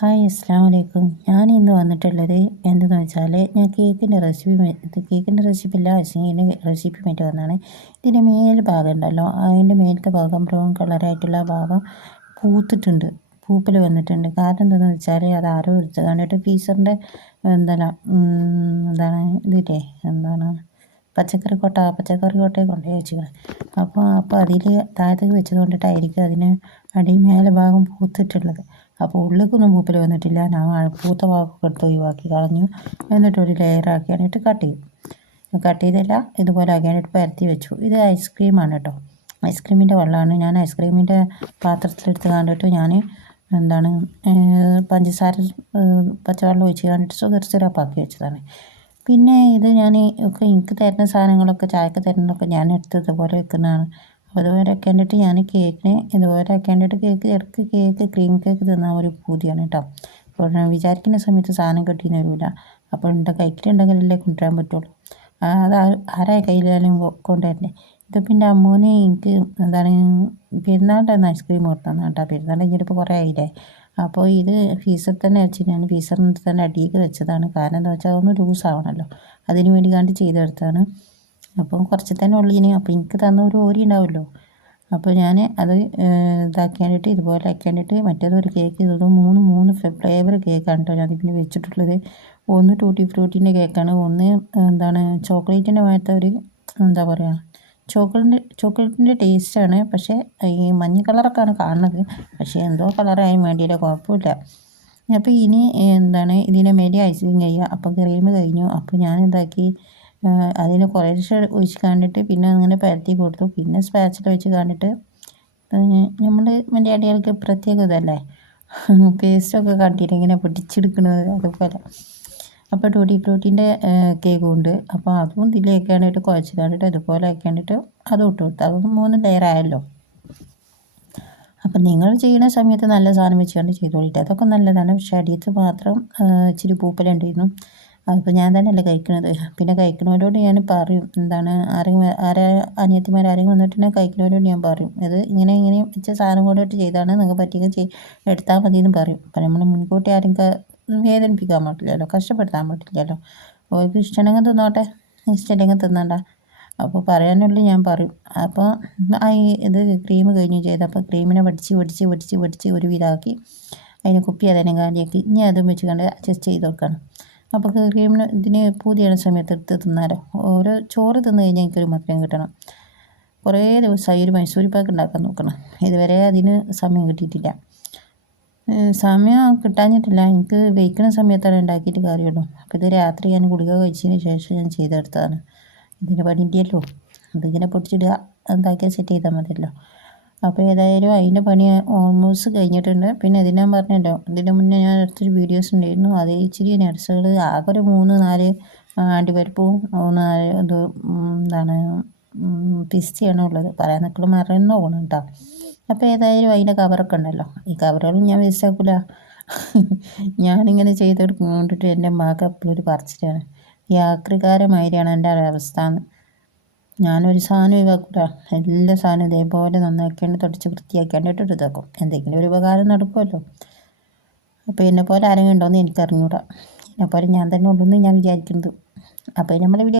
Hi അസ്സാം വലൈക്കും. ഞാൻ ഇന്ന് വന്നിട്ടുള്ളത് എന്തെന്ന് വെച്ചാൽ ഞാൻ കേക്കിൻ്റെ റെസിപ്പി അല്ല ഇതിൻ്റെ റെസിപ്പി വേണ്ടി വന്നതാണ്. ഇതിൻ്റെ മേൽ ഭാഗം ഉണ്ടല്ലോ, അതിൻ്റെ മേലത്തെ ഭാഗം ബ്രൗൺ കളറായിട്ടുള്ള ഭാഗം പൂത്തിട്ടുണ്ട്, പൂപ്പൽ വന്നിട്ടുണ്ട്. കാരണം എന്താണെന്ന് വെച്ചാൽ അത് ആരോ എടുത്ത് കണ്ടിട്ട് ഫീസറിൻ്റെ എന്താണ് ഇതില്ലേ, പച്ചക്കറി കൊട്ടയെ കൊണ്ടുപോയി വെച്ചിരിക്കുന്നത്. അപ്പോൾ അതിൽ താഴത്തേക്ക് വെച്ചത് കൊണ്ടിട്ടായിരിക്കും അതിന് മേലെ ഭാഗം പൂത്തിട്ടുള്ളത്. അപ്പോൾ ഉള്ളിലേക്കൊന്നും പൂപ്പൽ വന്നിട്ടില്ല. ഞാൻ പൂത്ത ഭാഗമൊക്കെ എടുത്ത് ഒഴിവാക്കി കളഞ്ഞു. എന്നിട്ട് ഒരു ലെയറാക്കിയാണിട്ട് കട്ട് ചെയ്തല്ല ഇതുപോലെ ആക്കിയാണിട്ട് പരത്തി വെച്ചു. ഇത് ഐസ്ക്രീമാണ് കേട്ടോ, ഐസ്ക്രീമിൻ്റെ വെള്ളമാണ്. ഞാൻ ഐസ്ക്രീമിൻ്റെ പാത്രത്തിലെടുത്ത് കണ്ടിട്ട് ഞാൻ പഞ്ചസാര പച്ചവെള്ളം ഒഴിച്ച് കണ്ടിട്ട് ഷുഗർ സിറപ്പാക്കി വെച്ചതാണ്. പിന്നെ ഇത് ഞാൻ എനിക്ക് തരുന്ന സാധനങ്ങളൊക്കെ ചായക്ക് തരുന്നതൊക്കെ ഞാൻ എടുത്ത് ഇതുപോലെ വെക്കുന്നതാണ്. അപ്പോൾ ഇതുപോലെ കണ്ടിട്ട് ഞാൻ കേക്കിന് ഇതുപോലെ കണ്ടിട്ട് ക്രീം കേക്ക് തിന്നാൻ ഒരു പൂതിയാണ് കേട്ടോ. അപ്പോൾ ഞാൻ വിചാരിക്കുന്ന സമയത്ത് സാധനം കിട്ടിയെന്ന് വരില്ല. അപ്പോൾ കൈക്കിലുണ്ടെങ്കിലല്ലേ കൊണ്ടുവരാൻ പറ്റുള്ളൂ. അത് ആരാ കയ്യിലായാലും കൊണ്ടുവരണ്ടേ. ഇതിപ്പോൾ എൻ്റെ അമ്മൂന് എനിക്ക് പെരുന്നാളിൻ്റെ അന്ന് ഐസ്ക്രീം കൊടുത്തതാണ് കേട്ടോ. പെരുന്നാൾ കഴിഞ്ഞിട്ടിപ്പോൾ കുറേ ആയില്ലേ. അപ്പോൾ ഇത് ഫീസർ തന്നെ വെച്ച് ഞാൻ ഫീസറിന് തന്നെ അടിയിലേക്ക് വെച്ചതാണ്. കാരണം എന്താ വെച്ചാൽ അതൊന്ന് ലൂസ് ആവണമല്ലോ, അതിന് വേണ്ടി കണ്ട് ചെയ്തെടുത്താണ്. അപ്പം കുറച്ച് തന്നെ ഉള്ളിന്. അപ്പോൾ എനിക്ക് തന്ന ഒരു ഓരി ഉണ്ടാവുമല്ലോ. അപ്പോൾ ഞാൻ അത് ഇതാക്കിയാണ്ടിട്ട് ഇതുപോലെ ആക്കിയാണ്ടിട്ട് മറ്റേതൊരു കേക്ക് ഇത് മൂന്ന് ഫ്ലേവർ കേക്കാണ് കേട്ടോ ഞാൻ പിന്നെ വെച്ചിട്ടുള്ളത്. ഒന്ന് ടൂട്ടി ഫ്രൂട്ടിൻ്റെ കേക്കാണ്, ഒന്ന് ചോക്ലേറ്റിൻ്റെ മാറ്റ ഒരു എന്താ പറയുക ചോക്ലേറ്റിൻ്റെ ടേസ്റ്റാണ്. പക്ഷേ ഈ മഞ്ഞ കളറൊക്കെയാണ് കാണുന്നത്. പക്ഷേ എന്തോ കളറായാലും വേണ്ടിയില്ല, കുഴപ്പമില്ല. അപ്പോൾ ഇനി ഇതിനെ മേലെ ഐസിങ് ചെയ്യുക. അപ്പോൾ ക്രീം കഴിഞ്ഞു. അപ്പോൾ ഞാൻ എന്താക്കി അതിന് കുറേശ്ശെ ഒഴിച്ച് കണ്ടിട്ട് പിന്നെ അങ്ങനെ പരത്തി കൊടുത്തു. പിന്നെ സ്പാച്ചിൽ വെച്ച് കണ്ടിട്ട് നമ്മൾ മലയാളികൾക്ക് പ്രത്യേക ഇതല്ലേ, പേസ്റ്റൊക്കെ കണ്ടിട്ട് ഇങ്ങനെ പിടിച്ചെടുക്കുന്നത് അതുപോലെ. അപ്പോൾ ടൂട്ടി ഫ്രൂട്ടിൻ്റെ കേക്കും ഉണ്ട്. അപ്പോൾ അതും ഇതിലേക്ക് ആയിട്ട് കുഴച്ച് കണ്ടിട്ട് ഇതുപോലെ ആക്കി കണ്ടിട്ട് അതും ഇട്ട് കൊടുത്തു. അതൊന്നും 3 ലെയർ ആയല്ലോ. അപ്പം നിങ്ങൾ ചെയ്യുന്ന സമയത്ത് നല്ല സാധനം വെച്ച് കണ്ട് ചെയ്തോളിട്ട്, അതൊക്കെ നല്ലതാണ്. പക്ഷേ അടിയത്ത് മാത്രം ഇച്ചിരി പൂപ്പലുണ്ടായിരുന്നു. അതിപ്പോൾ ഞാൻ തന്നെയല്ലേ കഴിക്കുന്നത്. പിന്നെ കഴിക്കുന്നവരോട് ഞാൻ പറയും, അനിയത്തിമാർ ആരെങ്കിലും വന്നിട്ടുണ്ടെങ്കിൽ കഴിക്കുന്നവരോട് ഞാൻ പറയും, ഇത് ഇങ്ങനെ വെച്ച സാധനം കൊണ്ടിട്ട് ചെയ്താണ്, നിങ്ങൾക്ക് പറ്റിയെങ്കിൽ എടുത്താൽ മതി എന്ന് പറയും. അപ്പം നമ്മൾ മുൻകൂട്ടി ആരും വേദനിപ്പിക്കാൻ പറ്റില്ലല്ലോ, കഷ്ടപ്പെടുത്താൻ പറ്റില്ലല്ലോ. ഓർക്ക് ഇഷ്ടമുണ്ടെങ്കിൽ തിന്നോട്ടെ, ഇഷ്ടമില്ലെങ്കിൽ തിന്നണ്ട. അപ്പോൾ പറയാനുള്ളൂ ഞാൻ പറയും. അപ്പോൾ ഇത് ക്രീം കഴിഞ്ഞു ചെയ്തപ്പോൾ ക്രീമിനെ വടിച്ച് ഒരു വിധമാക്കി അതിന് കുപ്പി അതിനെ കാലിയാക്കി ഇനി അതും വെച്ച് കണ്ട് അഡ്ജസ്റ്റ് ചെയ്ത് വെക്കണം. അപ്പോൾ ഇതിന് പൂതിയുള്ള സമയത്ത് എടുത്ത് തിന്നാലോ. ഓരോ ചോറ് തിന്ന് കഴിഞ്ഞാൽ എനിക്കൊരു മധുരം കിട്ടണം. കുറേ ദിവസമായി ഒരു മൈസൂർ പാക്ക് ഉണ്ടാക്കാൻ നോക്കണം. ഇതുവരെ അതിന് സമയം കിട്ടിയിട്ടില്ല. സമയം കിട്ടാഞ്ഞിട്ടില്ല, എനിക്ക് വയ്ക്കുന്ന സമയത്താണ് ഉണ്ടാക്കിയിട്ട് കാര്യമുള്ളൂ. അപ്പോൾ ഇത് രാത്രി ഞാൻ ഗുളിക കഴിച്ചതിന് ശേഷം ഞാൻ ചെയ്തെടുത്തതാണ്. ഇതിന് പണിയില്ലല്ലോ, അതിങ്ങനെ പൊടിച്ചിടുക, എന്താക്കിയാൽ സെറ്റ് ചെയ്താൽ മതിയല്ലോ. അപ്പോൾ ഏതായാലും അതിൻ്റെ പണി ഓൾമോസ്റ്റ് കഴിഞ്ഞിട്ടുണ്ട്. പിന്നെ ഇതിന് ഞാൻ പറഞ്ഞല്ലോ, ഇതിന് മുന്നേ ഞാൻ എടുത്തൊരു വീഡിയോസ് ഉണ്ടായിരുന്നു. അത് ഇച്ചിരി നട്സുകൾ ആകെ ഒരു 3-4 അണ്ടിപ്പരിപ്പും 3-4 പിസ്തയാണ് ഉള്ളത്. പറയാൻ നിൽക്കുമ്പോൾ മറന്നു പോകണം കേട്ടോ. അപ്പോൾ ഏതായാലും അതിൻ്റെ കവറൊക്കെ ഉണ്ടല്ലോ, ഈ കവറുകളും ഞാൻ വേസ്റ്റ് ആക്കില്ല. ഞാനിങ്ങനെ ചെയ്തെടുക്കൊണ്ടിട്ട് എൻ്റെ അമ്മക്ക് എപ്പോഴും ഒരു പറച്ചിലാണ്, ഈ ആക്രികാരമാതിരിയാണ് എൻ്റെ അവസ്ഥ. ഞാനൊരു സാധനം ഒഴിവാക്കൂല, എല്ലാ സാധനവും ഇതേപോലെ നന്നാക്കിയാണ്ട് തുടച്ച് വൃത്തിയാക്കിയാണ്ടിട്ട് ഇതാക്കും. എന്തെങ്കിലും ഒരു ഉപകാരം നടക്കുമല്ലോ. അപ്പോൾ എന്നെപ്പോലെ ആരെങ്കിലും ഉണ്ടോയെന്ന് എനിക്കറിഞ്ഞൂടാ. എന്നെപ്പോലെ ഞാൻ തന്നെ ഉള്ളൂ എന്ന് ഞാൻ വിചാരിക്കുന്നത്. അപ്പോൾ നമ്മളെ വീഡിയോ